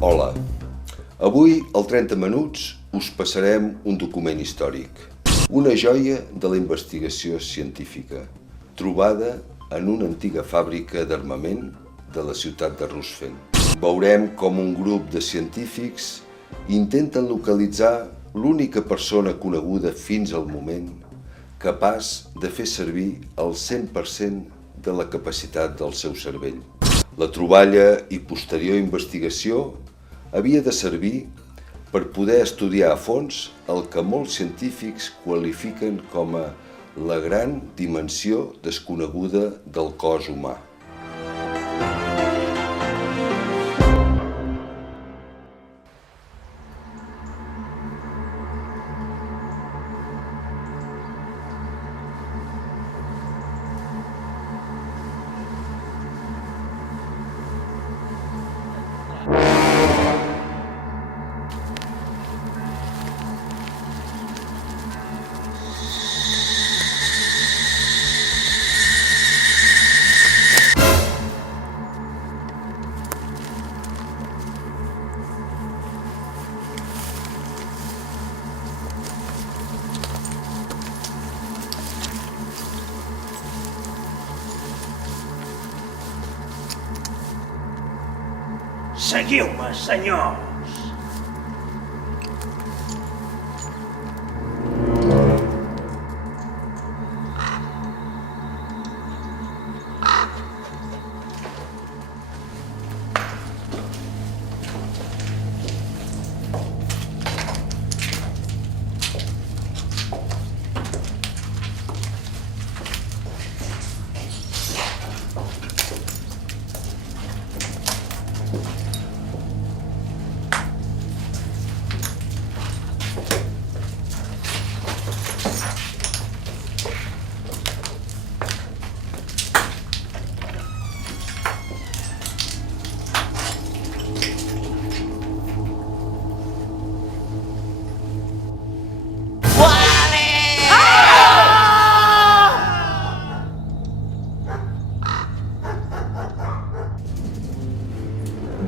Hola, avui al 30 Minuts us passarem un document històric, una joia de la investigació científica, trobada en una antiga fàbrica d'armament de la ciutat de Rushfen. Veurem com un grup de científics intenten localitzar l'única persona coneguda fins al moment capaç de fer servir el 100% de la capacitat del seu cervell. La troballa i posterior investigació havia de servir per poder estudiar a fons el que molts científics qualifiquen com a la gran dimensió desconeguda del cos humà. Seguiu-me, senyors!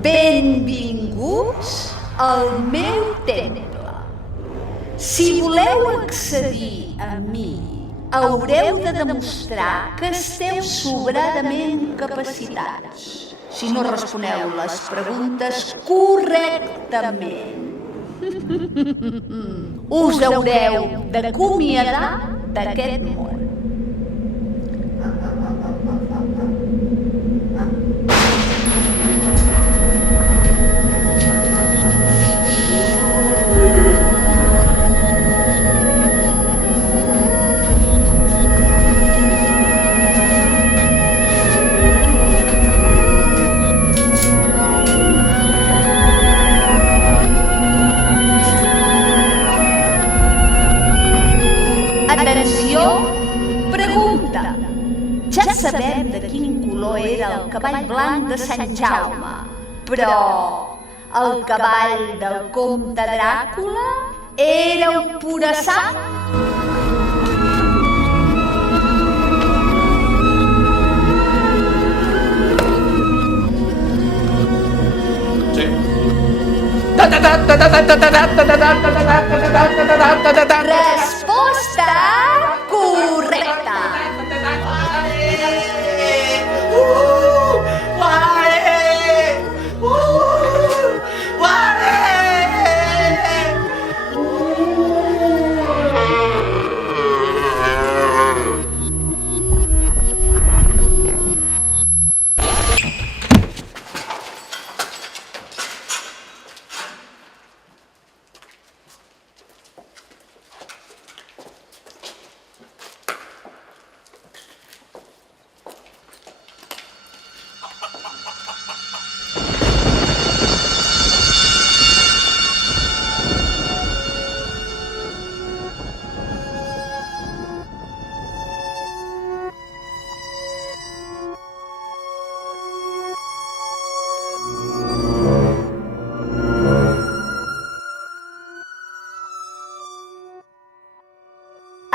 Benvinguts al meu temple. Si voleu accedir a mi, haureu de demostrar que esteu sobradament capacitats. Si no responeu les preguntes correctament, us haureu d'acomiadar d'aquest món. Atenció, pregunta. Ja sabem de quin color era el cavall blanc de Sant Jaume, però el cavall del comte Dràcula era un pura sang? Resposta correcta.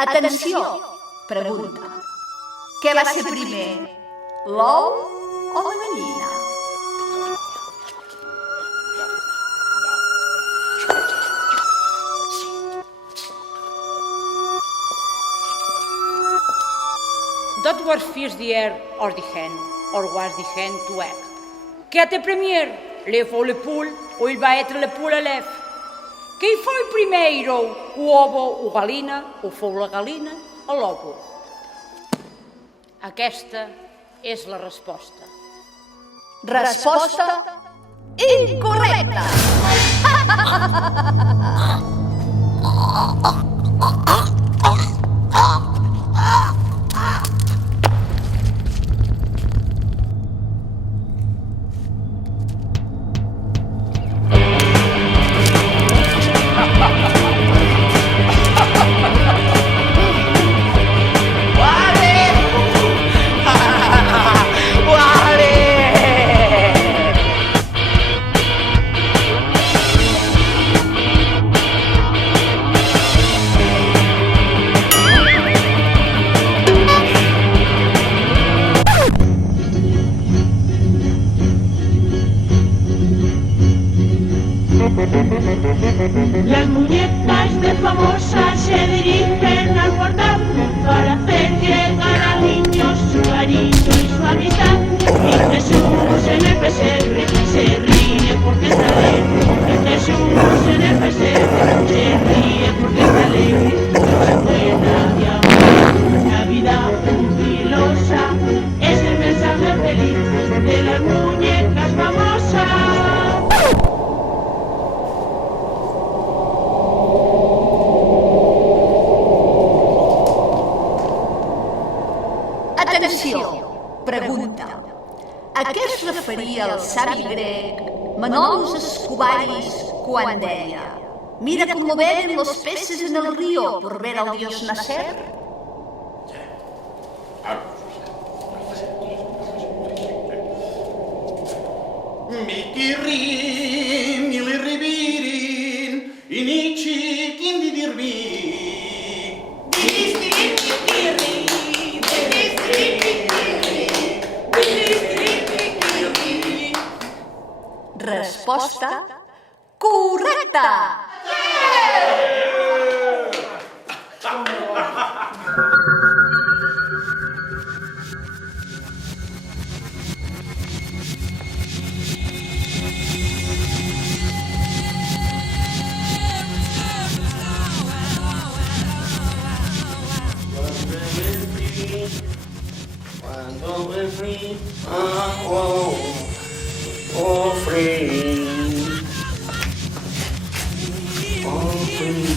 Atenció, pregunta. Què va ser primer, l'ou o la gallina? was first year or was the hen to egg. Che te premier, le fou le poule, o il va etre le poule a l'ef. Che foi primeiro, o ovo o galina, o fou la galina o l'ovo? Aquesta és la resposta. Resposta incorrecta. Las muñecas de famosas se dirigen al portal para hacer llegar al niño su cariño y su amistad. Y Jesús en el pesebre se ríe porque está alegre. Y Jesús en el pesebre se ríe porque está alegre. Noche buena de amor, Navidad jubilosa, es el mensaje feliz de las muñecas famosas. Atenció, pregunta. A què es referia el savi grec Manolus Escobaris quan deia: mira cómo beben los peces en el río por ver al dios nacer? Mikirin, iliribirin, inichi, kindidirbi. Resposta correcta! Cuando me fui, oh free, oh free.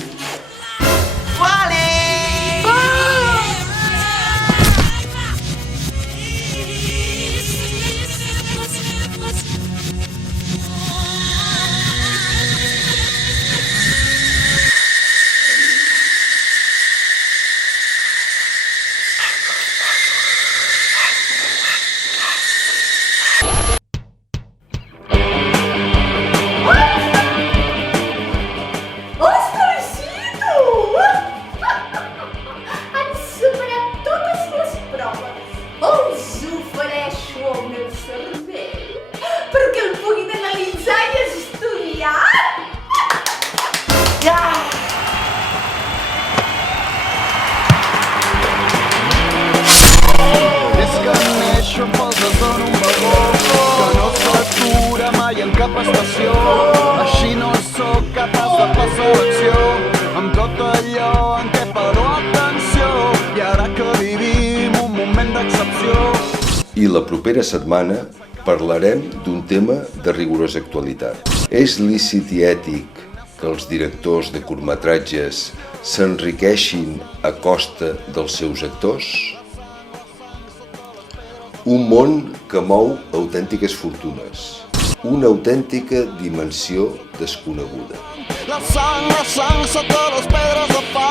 cap estació, així no sóc capaç de passar l'acció amb tot allò en què paro atenció, i ara que vivim un moment d'excepció. I la propera setmana parlarem d'un tema de rigorosa actualitat. És lícit i ètic que els directors de curtmetratges s'enriqueixin a costa dels seus actors? Un món que mou autèntiques fortunes, una autèntica dimensió desconeguda. La sang sota les pedres de fang.